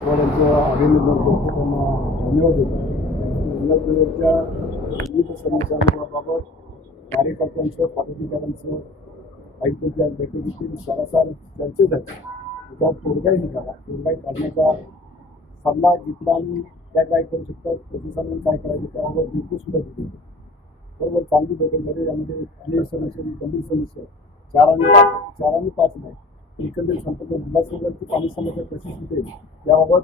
त्यांचं अभिनंदन करतो, त्यांना धन्यवाद देतो. उल्हासनगरच्या विविध समस्यांबाबत कार्यकर्त्यांचं, पदाधिकाऱ्यांचं आयुक्तांच्या बैठकीतील सरासर चर्चेत आहे. त्याच्यावर तोडगाही निघाला. तोडगाही काढण्याचा सल्ला घेतला आणि त्या काय करू शकतात, प्रतिसादांनी काय करायचं त्यावर निर्देशसुद्धा दिले. बरोबर, चांगली बैठक झाली. यामध्ये अनेक समस्या, गंभीर समस्या 4 आणि 5 नाही, एकंदरीत संपूर्ण उल्हासनगरची पाणी समस्या कशी सुटेल याबाबत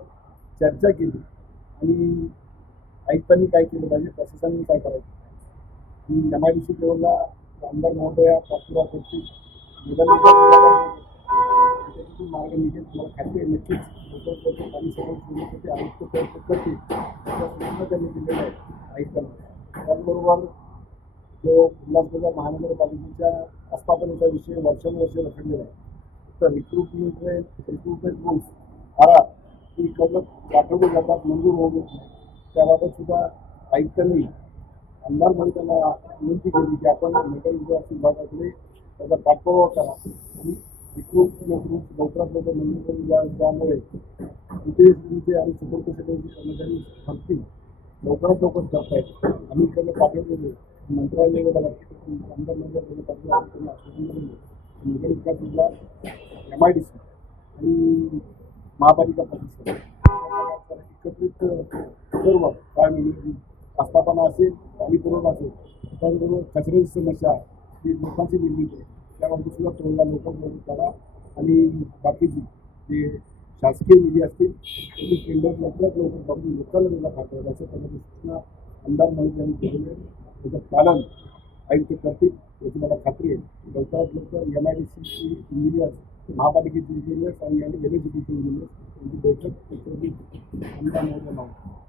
चर्चा केली. आणि आयुक्तांनी काय केलं पाहिजे, प्रशासनाने काय करायचं. आणि MIDC लेवलला आमदार महोदया पाठपुरा करतील. त्याच्यातून मार्ग निघेल. मला खात्री आहे नक्कीच लवकरात पाणी समस्या सोडण्यासाठी आयुक्त प्रयत्न करतील. त्या सूचना त्यांनी दिलेल्या आहेत आयुक्तांना. त्याचबरोबर जो उल्हासनगर महानगरपालिकेच्या आस्थापनेचा विषय वर्षानुवर्षे रखडलेला आहे, तर रिक्रुटमेंट रूल्स इकडलं पाठवले जातात, मंजूर होऊ देत नाही. त्याबाबत सुद्धा आयुक्तांनी आमदार म्हणून त्यांना विनंती केली की आपण नगर विकास विभागाकडे त्याचा पाठपुरावा करा आणि रिक्रुटमेंट रूल्स लवकरात लवकर मंजूर करून त्यामुळे UPSC आणि सुपर सेक्रेटरी कर्मचारी भरती लवकरात लवकर करतायत. आम्ही इकडे पाठवलेले मंत्रालयाला आमदार मंडळ पाठवलं आश्वासन दिलं. नगर विकास विभाग, MIDC आणि महापालिका परिषद एकत्रित सर्व काय म्हणजे आस्थापना असेल, पाणी पुरवठा असेल, त्याचबरोबर कचऱ्याची समस्या ही लोकांची निर्मिती आहे, त्याबाबत सुद्धा तोडगा लवकर करा. आणि बाकीची जे शासकीय निधी असतील त्यांनी टेंडर लवकरात लवकर बघून लोकांना त्याला पाठवायला अशा पद्धतीची सूचना आमदार म्हणून त्यांनी केलेली आहे. त्याचं पालन आयुक्त करतील याची मला खात्री आहे. लवकरात लवकर MIDC इंजिनियर्स, महापालिकेचे इंजिनियर्स आणि MSGPचे इंजिनियर्स यांची बैठक आमदार महोदय लावतात.